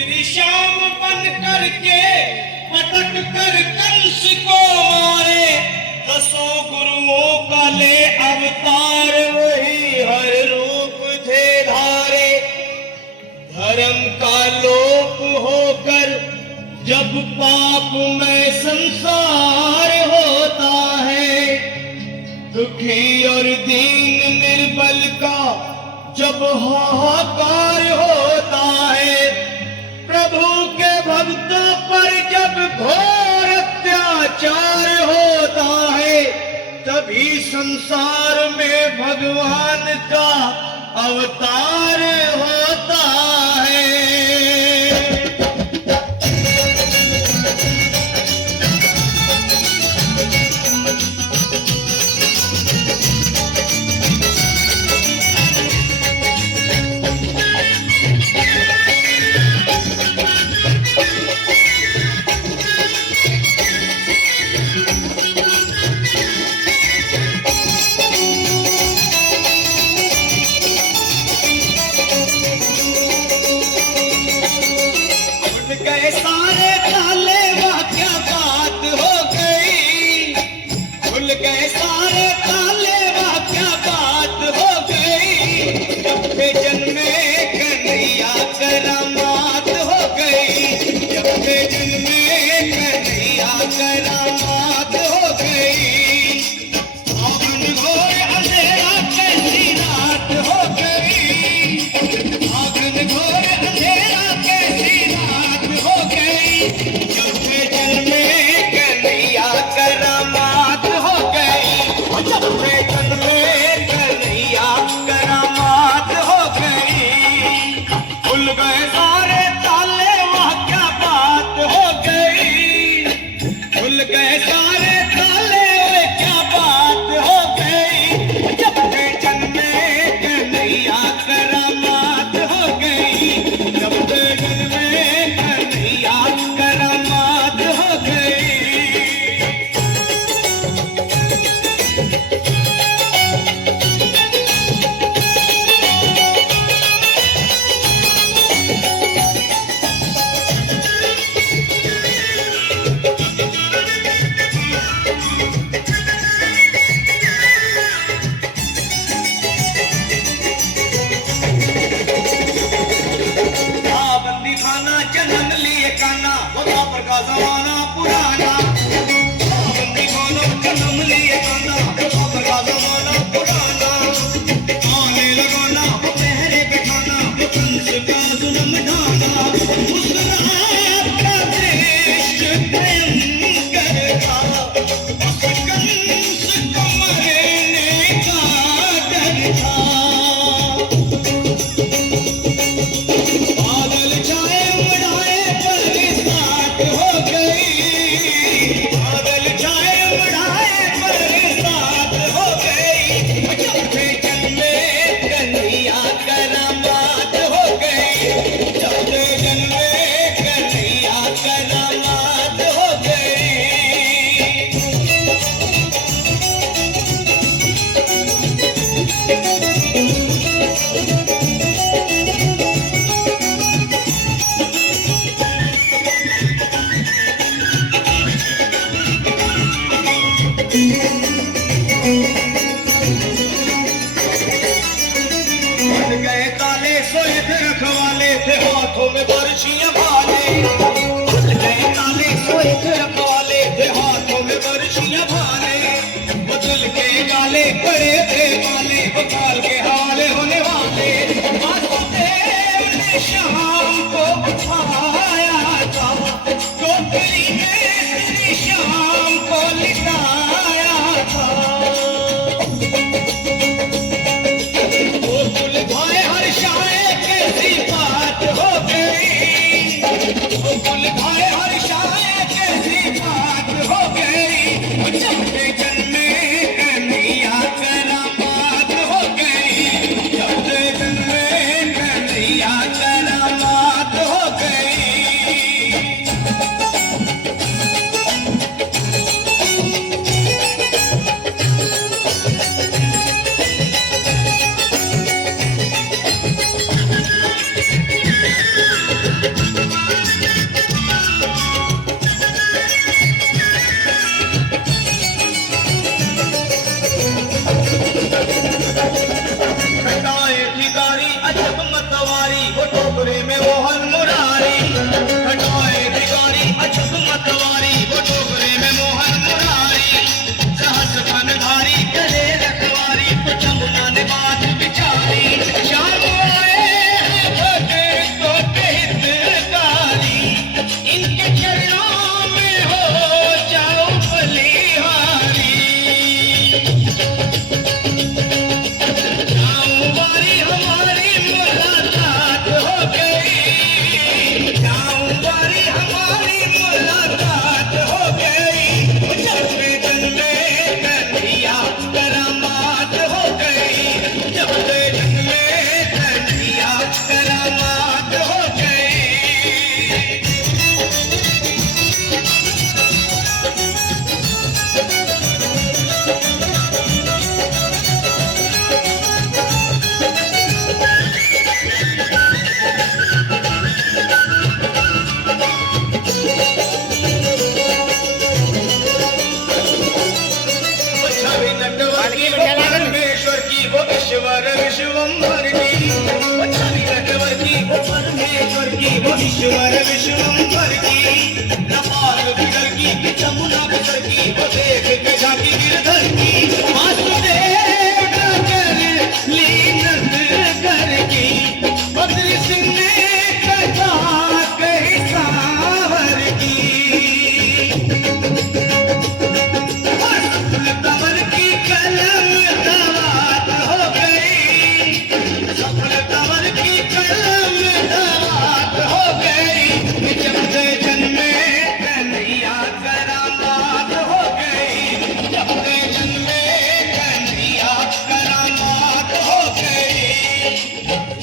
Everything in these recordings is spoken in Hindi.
श्री श्याम बन करके पटक कर कंस को मारे, 10 गुरुओं का ले अवतार वही हर रूप थे धारे। धर्म का लोप होकर जब पाप में संसार होता है, दुखी और दीन निर्बल का जब हाहाकार होता है, प्रभु के भक्तों पर जब घोर अत्याचार होता है, तभी संसार में भगवान का अवतार होता है। सारे ताले वह क्या बात हो गई, खुल गए सारे ताले वह क्या बात हो गई, जब से जन्मे कन्हैया करामात हो गई, जब से जन्मे कन्हैया करामात हो गई। आंगन घोर अंधेरा कैसी रात हो गई, आंगन घोर अंधेरा कैसी रात हो गई, जब से जन्मे कन्हैया करामात हो गई, जब से जन्मे कन्हैया करामात हो गई। खुल गए सारे ताले वह क्या बात हो गई, खुल गए सारे ताले वह क्या बात हो गई, जब से जन्मे कन्हैया करामात हो गई, जब से जन्मे कन्हैया करामात हो गई। बंदी खाना जन्म लिए काना, वो बाबर का जमाना पुराना, बंदी खाना जन्म लिए काना, वो बाबर का जमाना पुराना, आने लगाना वो पहरे बैठाना, वो कंस का जुल्म ढाना, उसका देश भयंकर था, उस कंस को मरने का डर था। बादल छाए उड़ाए बरसात हो गई, बादल छाए उड़ाए बरसात हो गई, जब से जन्मे कन्हैया करामात हो गई, जब से जन्मे कन्हैया करामात हो गई। बन गए काले सोए थे रखवाले, थे हाथों में बरछियां भाले, बन गए काले सोए थे रखवाले, थे हाथों में बरछियां भाले, बदल के गाले पड़े थे माले, वो काल के हाले होने वाले। वासुदेव ने शाम को उठाया था, टोकरी में श्री श्याम को लिटाया था, भाई हर्षाए कैसी बात हो गई, भाई हर्षाए कैसी बात हो गई, जब से जन्मे कन्हैया करामात हो गई, जब से जन्मे कन्हैया करामात हो गई। वह विश्वंभर की, न पार बिगर की कि जमुना बिसर की, वो देख के झांकी गिरधर की। वासुदेव डगर लीन कर की, बद्री सिंह ने कथा कही सावर की। कंवर की कलम दवात हो गई, सफल कंवर की कलम दवात हो गई। जब से जन्मे कन्हैया करामात हो गई, जब से जन्मे कन्हैया करामात हो गई।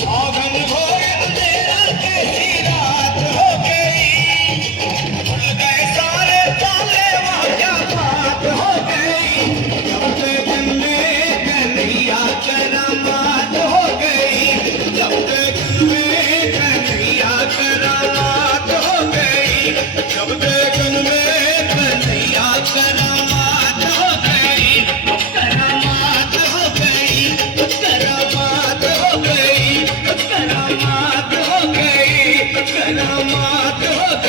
सावन भोर अंधेरा कैसी रात हो गई, खुल गए सारे ताले वहाँ क्या बात हो गई। जब से जन्मे कन्हैया करामात हो गई, जब से जन्मे कन्हैया करामात हो गई, जब से जन्मे कन्हैया करामात हो गई। करामात हो गई, करामात हो गई, करामात हो गई, करामात हो गई।